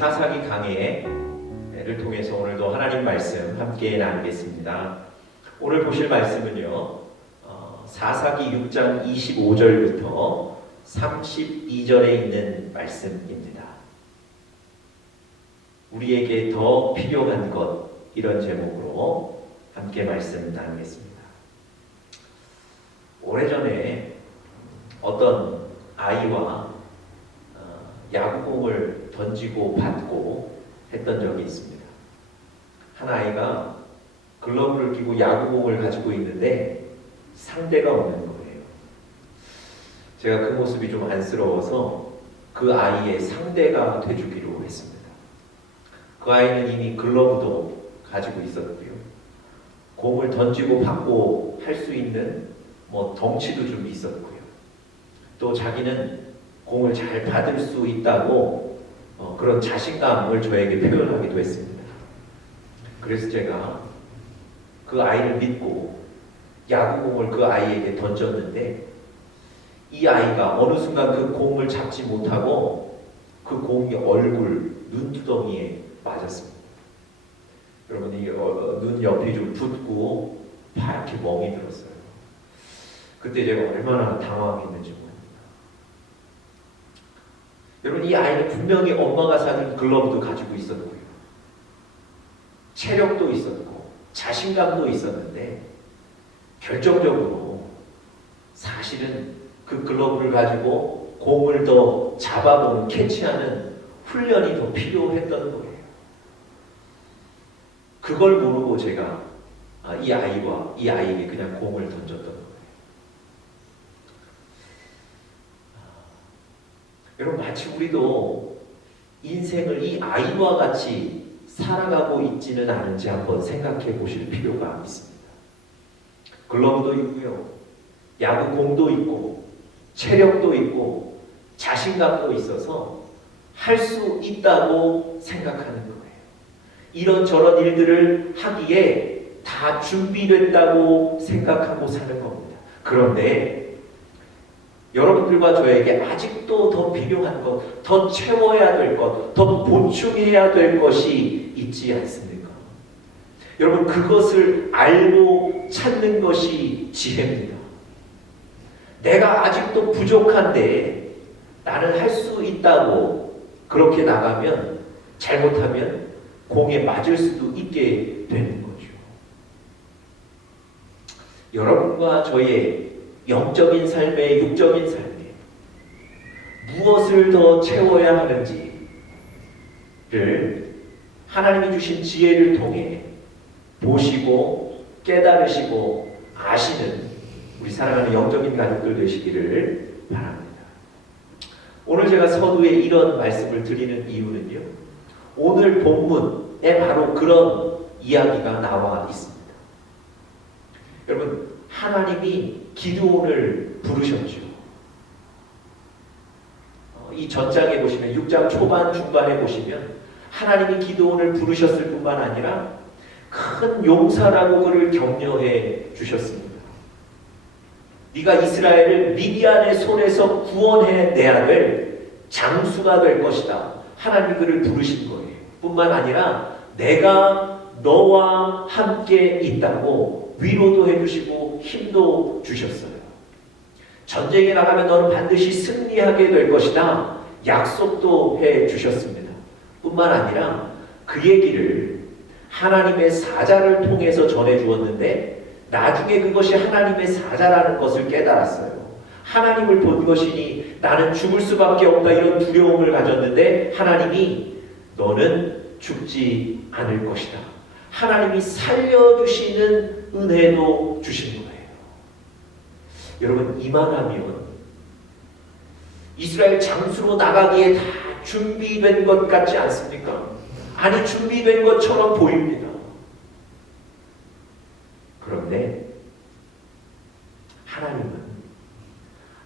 사사기 강해를 통해서 오늘도 하나님 말씀 함께 나누겠습니다. 오늘 보실 말씀은요, 사사기 6장 25절부터 32절에 있는 말씀입니다. 우리에게 더 필요한 것, 이런 제목으로 함께 말씀 나누겠습니다. 오래전에 어떤 아이와 야구공을 던지고 받고 했던 적이 있습니다. 한 아이가 글러브를 끼고 야구공을 가지고 있는데 상대가 없는 거예요. 제가 그 모습이 좀 안쓰러워서 그 아이의 상대가 돼주기로 했습니다. 그 아이는 이미 글러브도 가지고 있었고요. 공을 던지고 받고 할 수 있는 덩치도 좀 있었고요. 또 자기는 공을 잘 받을 수 있다고 그런 자신감을 저에게 표현하기도 했습니다. 그래서 제가 그 아이를 믿고 야구공을 그 아이에게 던졌는데 이 아이가 어느 순간 그 공을 잡지 못하고 그 공이 얼굴, 눈두덩이에 맞았습니다. 여러분, 이 눈 옆이 좀 붓고 파랗게 멍이 들었어요. 그때 제가 얼마나 당황했는지 모릅니다. 여러분, 이 아이는 분명히 엄마가 사준 글러브도 가지고 있었고요. 체력도 있었고 자신감도 있었는데 결정적으로 사실은 그 글러브를 가지고 공을 더 잡아보는, 캐치하는 훈련이 더 필요했던 거예요. 그걸 모르고 제가 이 아이에게 그냥 공을 던졌던 거예요. 여러분, 마치 우리도 인생을 이 아이와 같이 살아가고 있지는 않은지 한번 생각해 보실 필요가 있습니다. 글러브도 있고요, 야구공도 있고, 체력도 있고, 자신감도 있어서 할 수 있다고 생각하는 거예요. 이런저런 일들을 하기에 다 준비됐다고 생각하고 사는 겁니다. 그런데 여러분들과 저에게 아직도 더 필요한 것, 더 채워야 될 것, 더 보충해야 될 것이 있지 않습니까? 여러분, 그것을 알고 찾는 것이 지혜입니다. 내가 아직도 부족한데 나는 할 수 있다고 그렇게 나가면 잘못하면 공에 맞을 수도 있게 되는 거죠. 여러분과 저의 영적인 삶에, 육적인 삶에 무엇을 더 채워야 하는지를 하나님이 주신 지혜를 통해 보시고 깨달으시고 아시는 우리 사랑하는 영적인 가족들 되시기를 바랍니다. 오늘 제가 서두에 이런 말씀을 드리는 이유는요, 오늘 본문에 바로 그런 이야기가 나와 있습니다. 여러분, 하나님이 기드온을 부르셨죠. 이 전장에 보시면 6장 초반 중반에 보시면 하나님이 기드온을 부르셨을 뿐만 아니라 큰 용사라고 그를 격려해 주셨습니다. 네가 이스라엘을 미디안의 손에서 구원해내야 될 장수가 될 것이다. 하나님이 그를 부르신 거예요. 뿐만 아니라 내가 너와 함께 있다고 위로도 해주시고 힘도 주셨어요. 전쟁에 나가면 너는 반드시 승리하게 될 것이다. 약속도 해주셨습니다. 뿐만 아니라 그 얘기를 하나님의 사자를 통해서 전해주었는데 나중에 그것이 하나님의 사자라는 것을 깨달았어요. 하나님을 본 것이니 나는 죽을 수밖에 없다, 이런 두려움을 가졌는데 하나님이 너는 죽지 않을 것이다. 하나님이 살려주시는 은혜도 주신 거예요. 여러분, 이만하면 이스라엘 장수로 나가기에 다 준비된 것 같지 않습니까? 아니, 준비된 것처럼 보입니다. 그런데 하나님은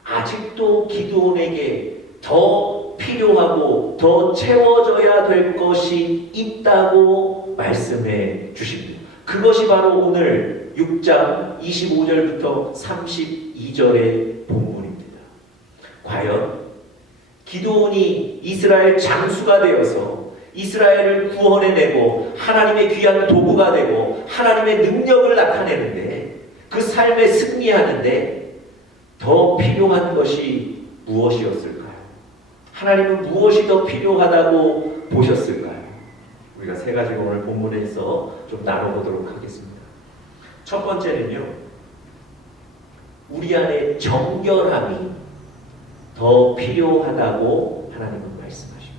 아직도 기드온에게 더 필요하고 더 채워져야 될 것이 있다고 말씀해 주십니다. 그것이 바로 오늘 6장 25절부터 32절의 본문입니다. 과연 기드온이 이스라엘 장수가 되어서 이스라엘을 구원해내고 하나님의 귀한 도구가 되고 하나님의 능력을 나타내는데 그 삶에 승리하는데 더 필요한 것이 무엇이었을까요? 하나님은 무엇이 더 필요하다고 보셨을까요? 우리가 세 가지를 오늘 본문에서 좀 나눠보도록 하겠습니다. 첫 번째는요, 우리 안에 정결함이 더 필요하다고 하나님은 말씀하십니다.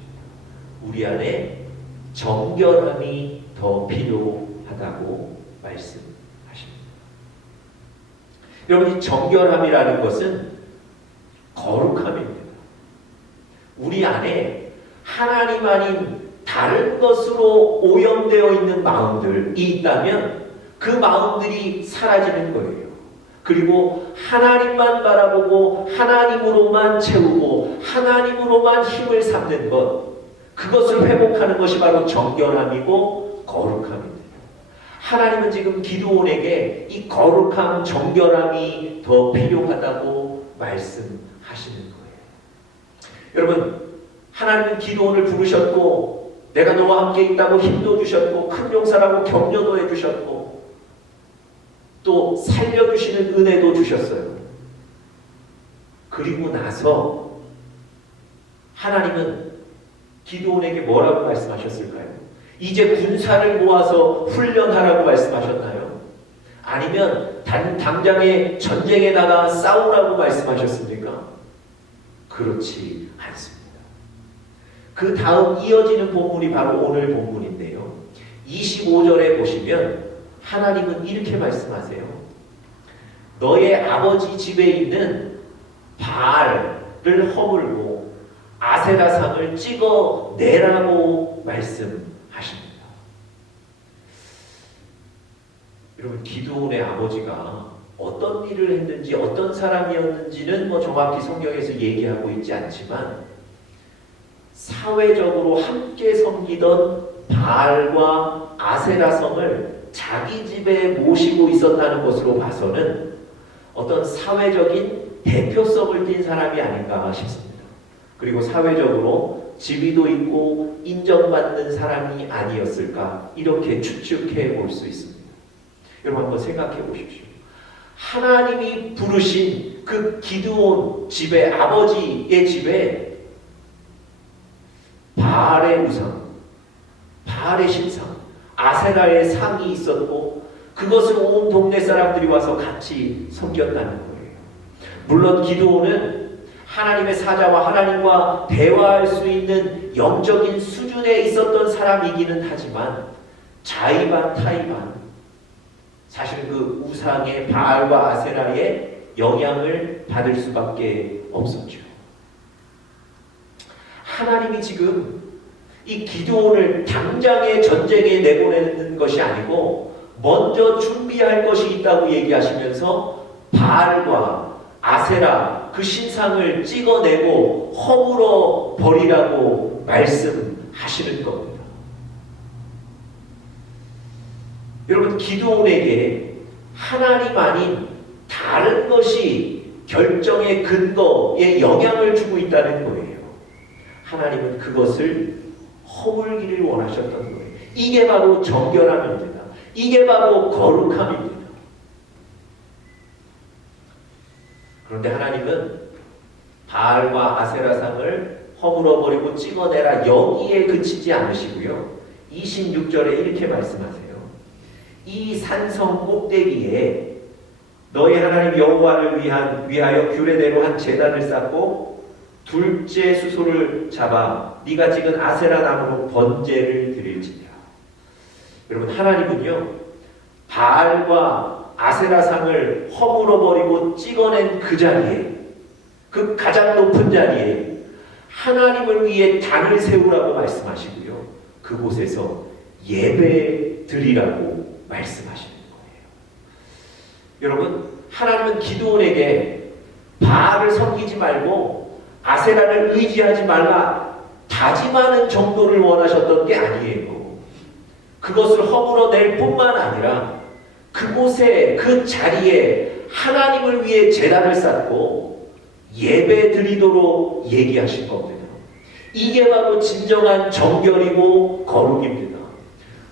우리 안에 정결함이 더 필요하다고 말씀하십니다. 여러분, 이 정결함이라는 것은 거룩함입니다. 우리 안에 하나님 아닌 다른 것으로 오염되어 있는 마음들이 있다면 그 마음들이 사라지는 거예요. 그리고 하나님만 바라보고 하나님으로만 채우고 하나님으로만 힘을 삼는 것, 그것을 회복하는 것이 바로 정결함이고 거룩함입니다. 하나님은 지금 기드온에게 이 거룩함, 정결함이 더 필요하다고 말씀하시는 거예요. 여러분, 하나님은 기드온을 부르셨고 내가 너와 함께 있다고 힘도 주셨고 큰 용사라고 격려도 해주셨고 또 살려주시는 은혜도 주셨어요. 그리고 나서 하나님은 기드온에게 뭐라고 말씀하셨을까요? 이제 군사를 모아서 훈련하라고 말씀하셨나요? 아니면 당장에 전쟁에 나가 싸우라고 말씀하셨습니까? 그렇지 않습니다. 그 다음 이어지는 본문이 바로 오늘 본문인데요. 25절에 보시면 하나님은 이렇게 말씀하세요. 너의 아버지 집에 있는 바알을 허물고 아세라상을 찍어내라고 말씀하십니다. 여러분, 기드온의 아버지가 어떤 일을 했는지 어떤 사람이었는지는 정확히 성경에서 얘기하고 있지 않지만 사회적으로 함께 섬기던 바알과 아세라성을 자기 집에 모시고 있었다는 것으로 봐서는 어떤 사회적인 대표성을 띈 사람이 아닌가 싶습니다. 그리고 사회적으로 지위도 있고 인정받는 사람이 아니었을까 이렇게 추측해 볼 수 있습니다. 여러분 한번 생각해 보십시오. 하나님이 부르신 그 기드온 집에, 아버지의 집에 바알의 우상, 바알의 신상, 아세라의 상이 있었고 그것을 온 동네 사람들이 와서 같이 섬겼다는 거예요. 물론 기드온은 하나님의 사자와 하나님과 대화할 수 있는 영적인 수준에 있었던 사람이기는 하지만 자의반 타의반 사실 그 우상의 바알과 아세라의 영향을 받을 수밖에 없었죠. 하나님이 지금 이 기드온을 당장의 전쟁에 내보내는 것이 아니고 먼저 준비할 것이 있다고 얘기하시면서 바알과 아세라 그 신상을 찍어내고 허물어 버리라고 말씀하시는 겁니다. 여러분, 기드온에게 하나님 아닌 다른 것이 결정의 근거에 영향을 주고 있다는 거예요. 하나님은 그것을 허물기를 원하셨던 거예요. 이게 바로 정결함입니다. 이게 바로 거룩함입니다. 그런데 하나님은 바알과 아세라상을 허물어버리고 찍어내라 여기에 그치지 않으시고요. 26절에 이렇게 말씀하세요. 이 산성 꼭대기에 너희 하나님 여호와를 위하여 규례대로 한 제단을 쌓고 둘째 수소를 잡아 네가 찍은 아세라 나무로 번제를 드릴지니라. 여러분, 하나님은요 바알과 아세라상을 허물어버리고 찍어낸 그 자리에, 그 가장 높은 자리에 하나님을 위해 단을 세우라고 말씀하시고요. 그곳에서 예배 드리라고 말씀하시는 거예요. 여러분, 하나님은 기드온에게 바알을 섬기지 말고 아세라를 의지하지 말라 다짐하는 정도를 원하셨던 게 아니에요. 그것을 허물어낼 뿐만 아니라 그곳에, 그 자리에 하나님을 위해 제단을 쌓고 예배 드리도록 얘기하신 겁니다. 이게 바로 진정한 정결이고 거룩입니다.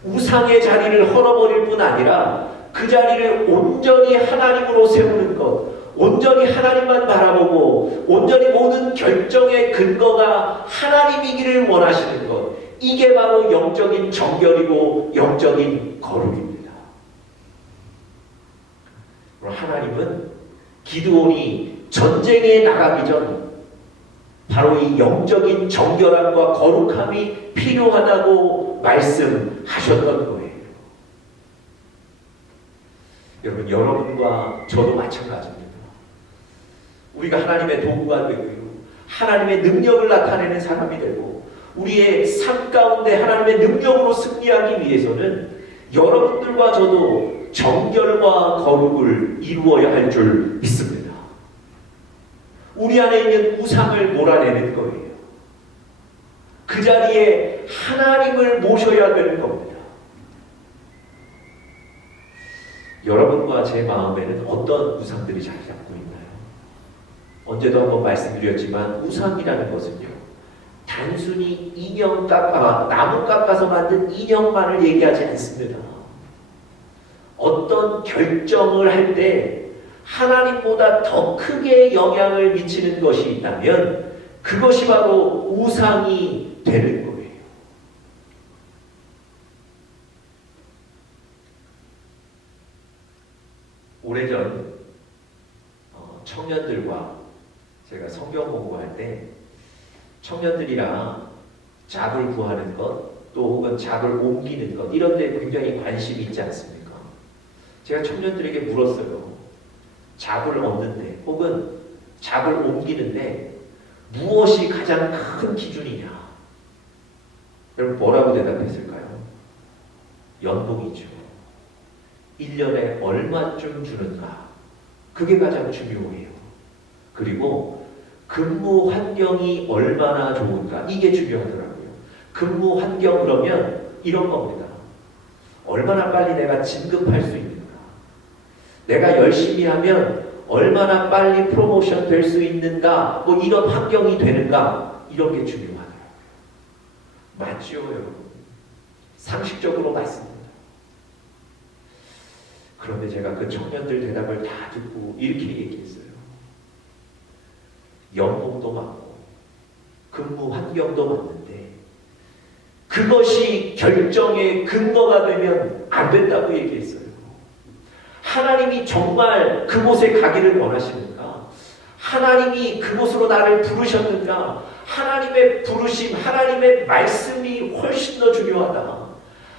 우상의 자리를 헐어버릴 뿐 아니라 그 자리를 온전히 하나님으로 세우는 것, 온전히 하나님만 바라보고 온전히 모든 결정의 근거가 하나님이기를 원하시는 것, 이게 바로 영적인 정결이고 영적인 거룩입니다. 하나님은 기드온이 전쟁에 나가기 전 바로 이 영적인 정결함과 거룩함이 필요하다고 말씀하셨던 거예요. 여러분, 여러분과 저도 마찬가지입니다. 우리가 하나님의 도구가 되고 하나님의 능력을 나타내는 사람이 되고 우리의 삶 가운데 하나님의 능력으로 승리하기 위해서는 여러분들과 저도 정결과 거룩을 이루어야 할 줄 믿습니다. 우리 안에 있는 우상을 몰아내는 거예요. 그 자리에 하나님을 모셔야 되는 겁니다. 여러분과 제 마음에는 어떤 우상들이 자리 잡고 있나요? 언제도 한번 말씀드렸지만 우상이라는 것은요, 단순히 나무 깎아서 만든 인형만을 얘기하지 않습니다. 어떤 결정을 할 때 하나님보다 더 크게 영향을 미치는 것이 있다면 그것이 바로 우상이 되는 거예요. 오래전 청년들과 제가 성경 공부할 때 청년들이랑 잡을 구하는 것, 또 혹은 잡을 옮기는 것, 이런 데 굉장히 관심이 있지 않습니까? 제가 청년들에게 물었어요. 잡을 얻는데 혹은 잡을 옮기는데 무엇이 가장 큰 기준이냐? 여러분 뭐라고 대답했을까요? 연봉이죠. 1년에 얼마쯤 주는가? 그게 가장 중요해요. 그리고 근무 환경이 얼마나 좋은가? 이게 중요하더라고요. 근무 환경 그러면 이런 겁니다. 얼마나 빨리 내가 진급할 수 있는가? 내가 열심히 하면 얼마나 빨리 프로모션 될 수 있는가? 뭐 이런 환경이 되는가? 이런 게 중요하더라고요. 맞죠, 여러분? 상식적으로 맞습니다. 그런데 제가 그 청년들 대답을 다 듣고 이렇게 얘기했어요. 연봉도 많고 근무 환경도 많은데 그것이 결정의 근거가 되면 안 된다고 얘기했어요. 하나님이 정말 그곳에 가기를 원하시는가? 하나님이 그곳으로 나를 부르셨는가? 하나님의 부르심, 하나님의 말씀이 훨씬 더 중요하다.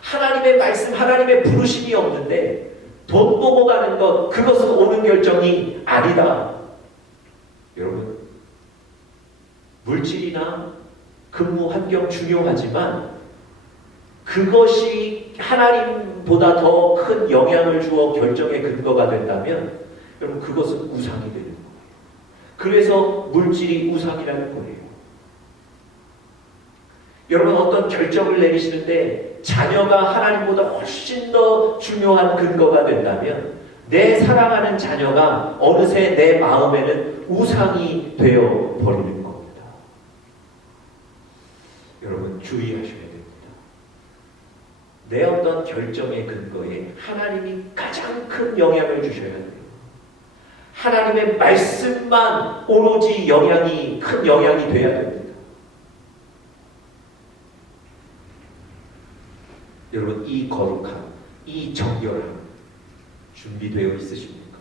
하나님의 말씀, 하나님의 부르심이 없는데 돈 보고 가는 것, 그것은 옳은 결정이 아니다. 여러분, 물질이나 근무 환경 중요하지만 그것이 하나님보다 더 큰 영향을 주어 결정의 근거가 된다면 여러분 그것은 우상이 되는 거예요. 그래서 물질이 우상이라는 거예요. 여러분 어떤 결정을 내리시는데 자녀가 하나님보다 훨씬 더 중요한 근거가 된다면 내 사랑하는 자녀가 어느새 내 마음에는 우상이 되어 버리는 겁니다. 여러분 주의하셔야 됩니다. 내 어떤 결정의 근거에 하나님이 가장 큰 영향을 주셔야 돼요. 하나님의 말씀만 오로지 큰 영향이 돼야 됩니다. 여러분 이 거룩함, 이 정결함 준비되어 있으십니까?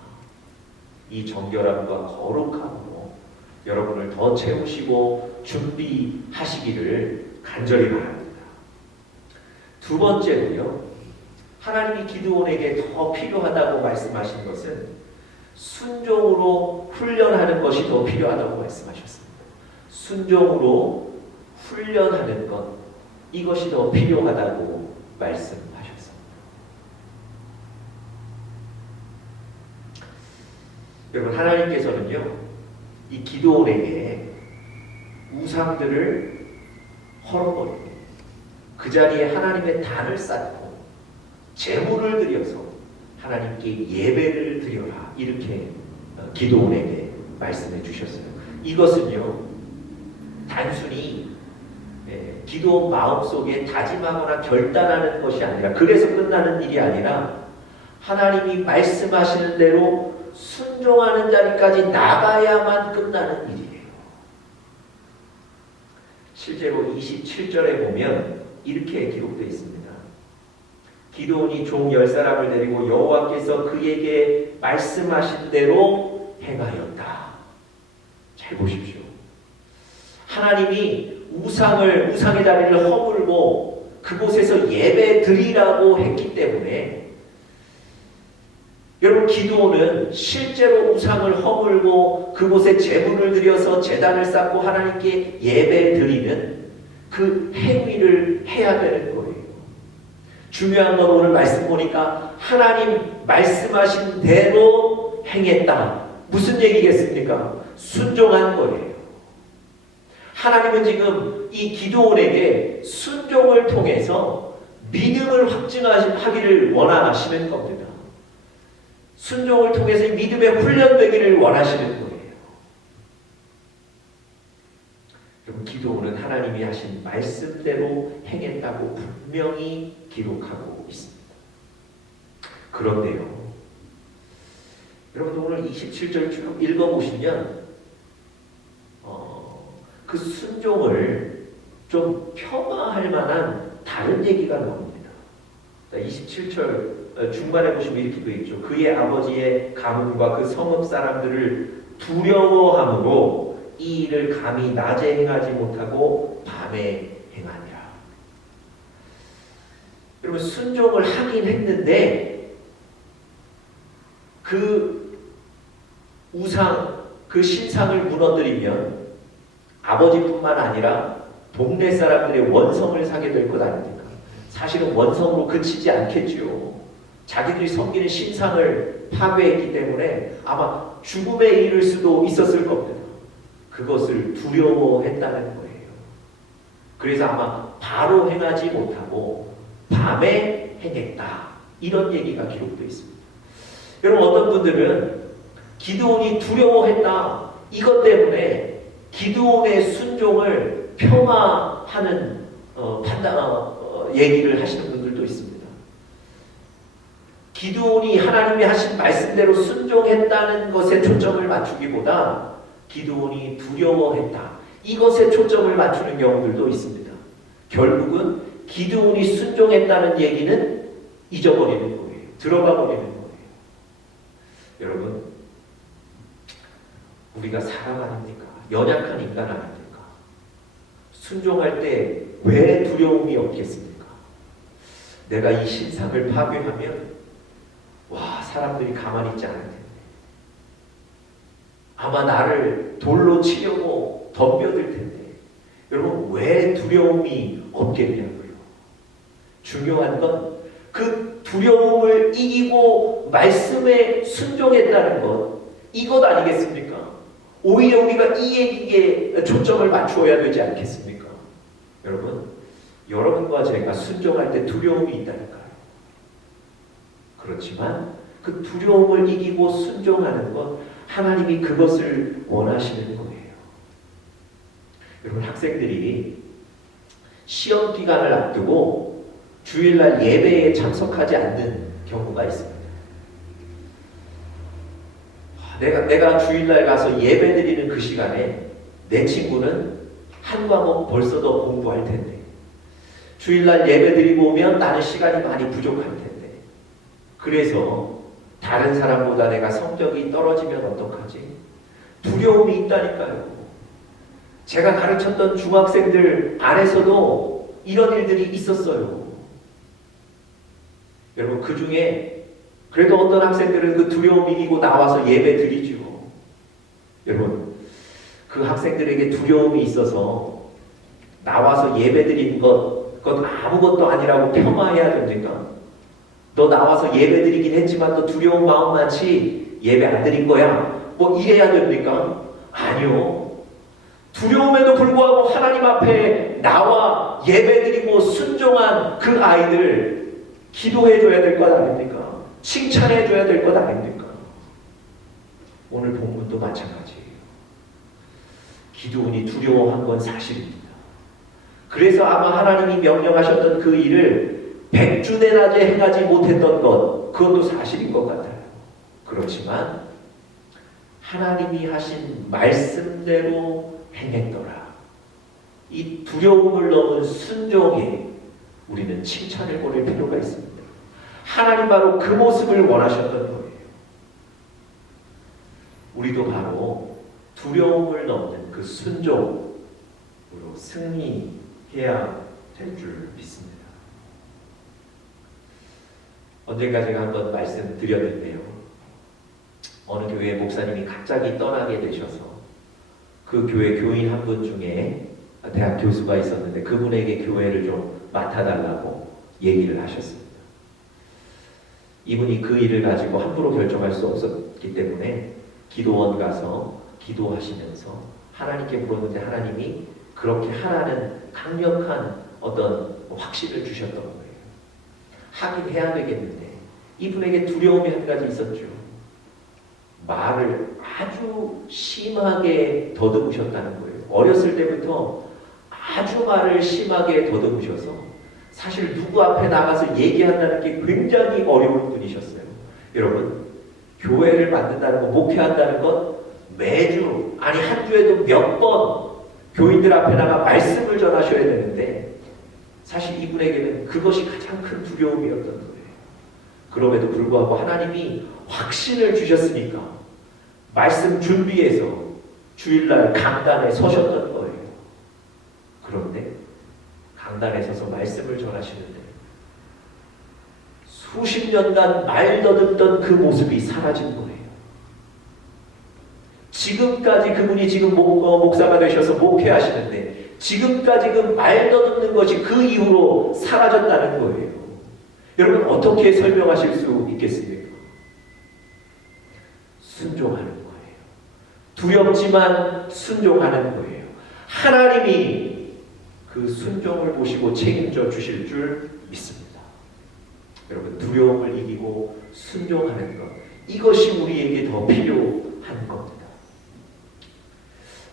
이 정결함과 거룩함으로 여러분을 더 채우시고 준비하시기를 간절히 바랍니다. 두 번째로요, 하나님이 기드온에게 더 필요하다고 말씀하신 것은 순종으로 훈련하는 것이 더 필요하다고 말씀하셨습니다. 순종으로 훈련하는 것, 이것이 더 필요하다고 말씀하셨습니다. 여러분 하나님께서는요, 이 기드온에게 우상들을 헐어버리고 그 자리에 하나님의 단을 쌓고 제물을 드려서 하나님께 예배를 드려라, 이렇게 기드온에게 말씀해 주셨어요. 이것은요 단순히 기도원 마음속에 다짐하거나 결단하는 것이 아니라, 그래서 끝나는 일이 아니라 하나님이 말씀하시는 대로 순종하는 자리까지 나가야만 끝나는 일이에요. 실제로 27절에 보면 이렇게 기록되어 있습니다. 기드온이 종 10사람을 데리고 여호와께서 그에게 말씀하신 대로 행하였다. 잘 보십시오. 하나님이 우상의 자리를 허물고 그곳에서 예배 드리라고 했기 때문에, 여러분, 기드온은 실제로 우상을 허물고 그곳에 제물을 드려서 제단을 쌓고 하나님께 예배 드리는 그 행위를 해야 되는 거예요. 중요한 건 오늘 말씀 보니까 하나님 말씀하신 대로 행했다. 무슨 얘기겠습니까? 순종한 거예요. 하나님은 지금 이 기드온에게 순종을 통해서 믿음을 확증하기를 원하시는 겁니다. 순종을 통해서 믿음의 훈련되기를 원하시는 거예요. 여러분, 기드온은 하나님이 하신 말씀대로 행했다고 분명히 기록하고 있습니다. 그런데요, 여러분 오늘 27절 쭉 읽어보시면 그 순종을 좀 폄하할 만한 다른 얘기가 나옵니다. 27절 중반에 보시면 이렇게 되어 있죠. 그의 아버지의 가문과 그 성읍 사람들을 두려워함으로 이 일을 감히 낮에 행하지 못하고 밤에 행하니라. 여러분, 순종을 하긴 했는데 그 우상, 그 신상을 무너뜨리면 아버지뿐만 아니라 동네 사람들의 원성을 사게 될 것 아닙니까? 사실은 원성으로 그치지 않겠지요. 자기들이 섬기는 신상을 파괴했기 때문에 아마 죽음에 이를 수도 있었을 겁니다. 그것을 두려워했다는 거예요. 그래서 아마 바로 행하지 못하고 밤에 행했다. 이런 얘기가 기록되어 있습니다. 여러분, 어떤 분들은 기드온이 두려워했다. 이것 때문에 기드온의 순종을 폄하하는 얘기를 하시는 분들도 있습니다. 기드온이 하나님이 하신 말씀대로 순종했다는 것에 초점을 맞추기보다 기드온이 두려워했다, 이것에 초점을 맞추는 경우들도 있습니다. 결국은 기드온이 순종했다는 얘기는 잊어버리는 거예요. 들어가 버리는 거예요. 여러분, 우리가 사람 아닙니까? 연약한 인간 아닙니까? 순종할 때 왜 두려움이 없겠습니까? 내가 이 신상을 파괴하면 사람들이 가만히 있지 않을 텐데, 아마 나를 돌로 치려고 덤벼들 텐데, 여러분, 왜 두려움이 없겠냐고요? 중요한 건 그 두려움을 이기고 말씀에 순종했다는 것, 이것 아니겠습니까? 오히려 우리가 이 얘기에 초점을 맞추어야 되지 않겠습니까? 여러분, 여러분과 제가 순종할 때 두려움이 있다니까요. 그렇지만 그 두려움을 이기고 순종하는 것, 하나님이 그것을 원하시는 거예요. 여러분, 학생들이 시험 기간을 앞두고 주일날 예배에 참석하지 않는 경우가 있습니다. 내가 주일날 가서 예배 드리는 그 시간에 내 친구는 한 과목 벌써 더 공부할 텐데, 주일날 예배 드리고 오면 나는 시간이 많이 부족할 텐데, 그래서 다른 사람보다 내가 성적이 떨어지면 어떡하지? 두려움이 있다니까요. 제가 가르쳤던 중학생들 안에서도 이런 일들이 있었어요. 여러분, 그 중에 그래도 어떤 학생들은 그 두려움 이기고 나와서 예배 드리죠. 여러분, 그 학생들에게 두려움이 있어서 나와서 예배 드리는 그건 아무것도 아니라고 폄하해야 됩니까? 너 나와서 예배 드리긴 했지만 너 두려운 마음 많지? 예배 안 드린 거야? 뭐 이래야 됩니까? 아니요. 두려움에도 불구하고 하나님 앞에 나와 예배 드리고 순종한 그 아이들 기도해 줘야 될 것 아닙니까? 칭찬해 줘야 될 것 아닙니까? 오늘 본문도 마찬가지예요. 기드온이 두려워한 건 사실입니다. 그래서 아마 하나님이 명령하셨던 그 일을 백주대낮에 행하지 못했던 것, 그것도 사실인 것 같아요. 그렇지만 하나님이 하신 말씀대로 행했더라. 이 두려움을 넘은 순종에 우리는 칭찬을 보낼 필요가 있습니다. 하나님 바로 그 모습을 원하셨던 거예요. 우리도 바로 두려움을 넘는 그 순종으로 승리해야 될 줄 믿습니다. 언젠가 제가 한번 말씀드렸는데요. 어느 교회 목사님이 갑자기 떠나게 되셔서 그 교회 교인 한 분 중에 대학 교수가 있었는데 그분에게 교회를 좀 맡아달라고 얘기를 하셨습니다. 이분이 그 일을 가지고 함부로 결정할 수 없었기 때문에 기도원 가서 기도하시면서 하나님께 물었는데 하나님이 그렇게 하라는 강력한 어떤 확신을 주셨던 거예요. 하긴 해야 되겠는데 이분에게 두려움이 한 가지 있었죠. 말을 아주 심하게 더듬으셨다는 거예요. 어렸을 때부터 아주 말을 심하게 더듬으셔서 사실 누구 앞에 나가서 얘기한다는 게 굉장히 어려운 분이셨어요. 여러분, 교회를 만든다는 것, 목회한다는 것 매주, 아니 한 주에도 몇 번 교인들 앞에 나가 말씀을 전하셔야 되는데 사실 이분에게는 그것이 가장 큰 두려움이었던 거예요. 그럼에도 불구하고 하나님이 확신을 주셨으니까 말씀 준비해서 주일날 강단에 서셨던 거예요. 그런데 강단에 서서 말씀을 전하시는데 수십 년간 말 더듬던 그 모습이 사라진 거예요. 지금까지 그분이 지금 목사가 되셔서 목회하시는데 지금까지 그 말 더듬는 것이 그 이후로 사라졌다는 거예요. 여러분 어떻게 설명하실 수 있겠습니까? 순종하는 거예요. 두렵지만 순종하는 거예요. 하나님이 그 순종을 보시고 책임져 주실 줄 믿습니다. 여러분 두려움을 이기고 순종하는 것, 이것이 우리에게 더 필요한 겁니다.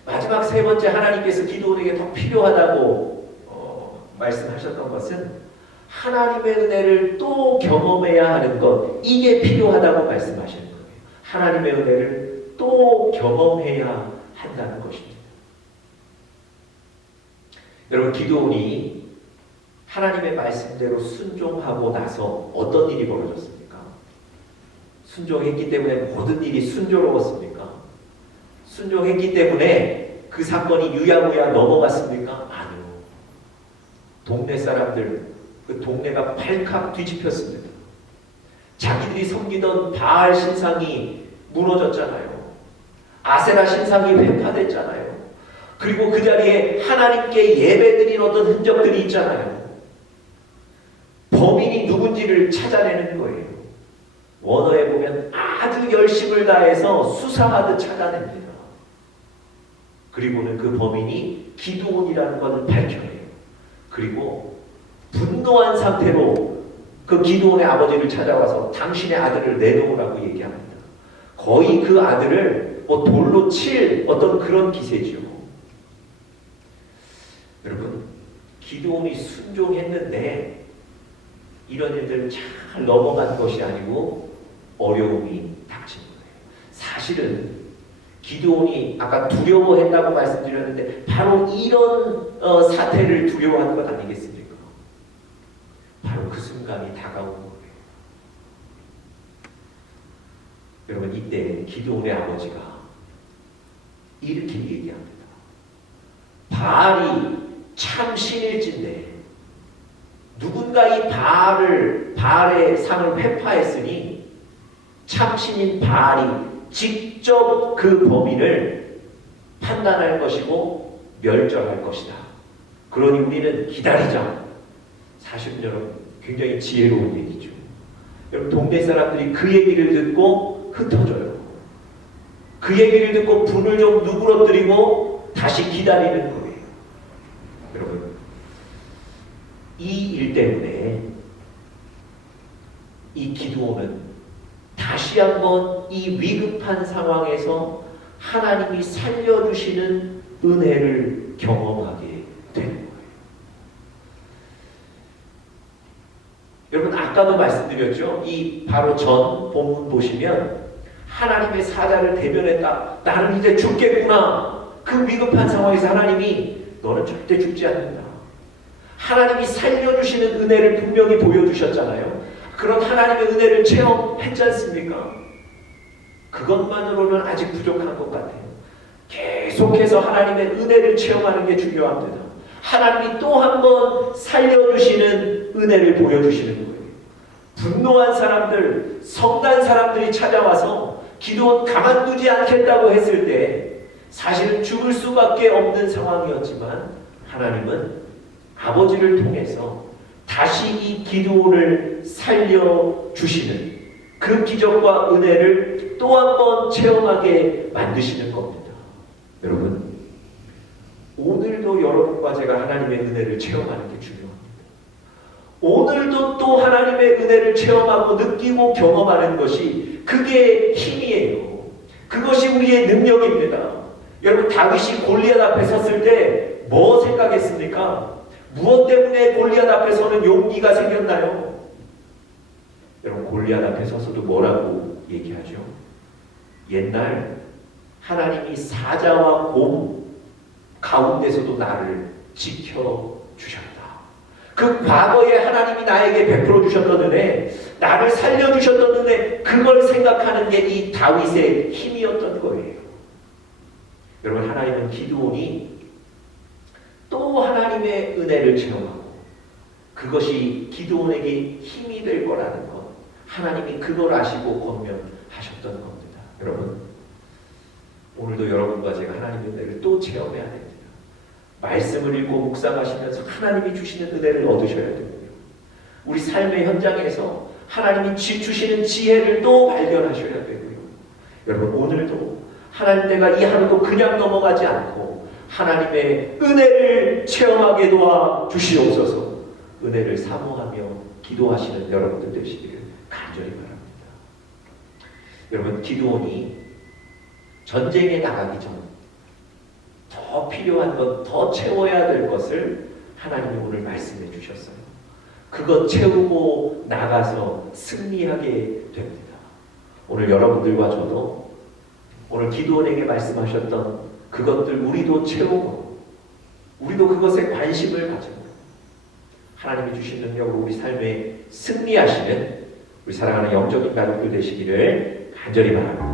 마지막 세 번째 하나님께서 기도원에게 더 필요하다고 말씀하셨던 것은 하나님의 은혜를 또 경험해야 하는 것, 이게 필요하다고 말씀하시는 거예요. 하나님의 은혜를 또 경험해야 한다는 것입니다. 여러분 기도원이 하나님의 말씀대로 순종하고 나서 어떤 일이 벌어졌습니까? 순종했기 때문에 모든 일이 순조로웠습니까? 순종했기 때문에 그 사건이 유야무야 넘어갔습니까? 아니요. 동네 사람들, 그 동네가 발칵 뒤집혔습니다. 자기들이 섬기던 바알 신상이 무너졌잖아요. 아세라 신상이 회파됐잖아요. 그리고 그 자리에 하나님께 예배드린 어떤 흔적들이 있잖아요. 범인이 누군지를 찾아내는 거예요. 원어에 보면 아주 열심을 다해서 수사하듯 찾아냅니다. 그리고는 그 범인이 기드온이라는 것을 밝혀내요. 그리고 분노한 상태로 그 기드온의 아버지를 찾아와서 당신의 아들을 내놓으라고 얘기합니다. 거의 그 아들을 돌로 칠 어떤 그런 기세죠. 여러분, 기드온이 순종했는데 이런 일들을 잘 넘어간 것이 아니고 어려움이 닥친 거예요. 사실은 기드온이 아까 두려워했다고 말씀드렸는데 바로 이런 사태를 두려워하는 것 아니겠습니까? 바로 그 순간이 다가온 거예요. 여러분 이때 기드온의 아버지가 이렇게 얘기합니다. 바알이 참 신일진데 누군가 이 바알의 상을 회파했으니 참신인 바알이 직접 그 범인을 판단할 것이고 멸절할 것이다. 그러니 우리는 기다리자. 사실 여러분 굉장히 지혜로운 얘기죠. 여러분 동네 사람들이 그 얘기를 듣고 흩어져요. 그 얘기를 듣고 분을 좀 누그러뜨리고 다시 기다리는 거예요. 여러분 이 일 때문에 이 기드온은 다시 한번 이 위급한 상황에서 하나님이 살려주시는 은혜를 경험하게 되는 거예요. 여러분 아까도 말씀드렸죠. 이 바로 전 본문 보시면 하나님의 사자를 대면했다. 나는 이제 죽겠구나. 그 위급한 상황에서 하나님이 너는 절대 죽지 않는다. 하나님이 살려주시는 은혜를 분명히 보여주셨잖아요. 그런 하나님의 은혜를 체험했지 않습니까? 그것만으로는 아직 부족한 것 같아요. 계속해서 하나님의 은혜를 체험하는 게 중요합니다. 하나님이 또 한 번 살려주시는 은혜를 보여주시는 거예요. 분노한 사람들, 성난 사람들이 찾아와서 기도원 가만두지 않겠다고 했을 때 사실은 죽을 수밖에 없는 상황이었지만 하나님은 아버지를 통해서 다시 이 기도원을 살려주시는 그 기적과 은혜를 또 한 번 체험하게 만드시는 겁니다. 여러분, 오늘도 여러분과 제가 하나님의 은혜를 체험하는 게 중요합니다. 오늘도 또 하나님의 은혜를 체험하고 느끼고 경험하는 것이 그게 힘이에요. 그것이 우리의 능력입니다. 여러분, 다윗이 골리앗 앞에 섰을 때 뭐 생각했습니까? 무엇 때문에 골리앗 앞에 서는 용기가 생겼나요? 여러분, 골리앗 앞에 서서도 뭐라고 얘기하죠? 옛날 하나님이 사자와 곰 가운데서도 나를 지켜주셨다. 그 과거에 하나님이 나에게 베풀어 주셨던 은혜, 나를 살려주셨던 은혜, 그걸 생각하는 게 이 다윗의 힘이었던 거예요. 여러분, 하나님은 기드온이 또 하나님의 은혜를 체험하고 그것이 기드온에게 힘이 될 거라는 것, 하나님이 그걸 아시고 권면하셨던 겁니다. 여러분, 오늘도 여러분과 제가 하나님의 은혜를 또 체험해야 됩니다. 말씀을 읽고 묵상하시면서 하나님이 주시는 은혜를 얻으셔야 되고요. 우리 삶의 현장에서 하나님이 주시는 지혜를 또 발견하셔야 되고요. 여러분, 오늘도 하나님, 내가 이 하루도 그냥 넘어가지 않고 하나님의 은혜를 체험하게 도와주시옵소서. 은혜를 사모하며 기도하시는 여러분들 되시기를 간절히 바랍니다. 여러분, 기드온이 전쟁에 나가기 전 더 필요한 것, 더 채워야 될 것을 하나님이 오늘 말씀해 주셨어요. 그것 채우고 나가서 승리하게 됩니다. 오늘 여러분들과 저도 오늘 기드온에게 말씀하셨던 그것들 우리도 채우고 우리도 그것에 관심을 가지고 하나님이 주신 능력으로 우리 삶에 승리하시는 우리 사랑하는 영적인 가족들 되시기를 간절히 바랍니다.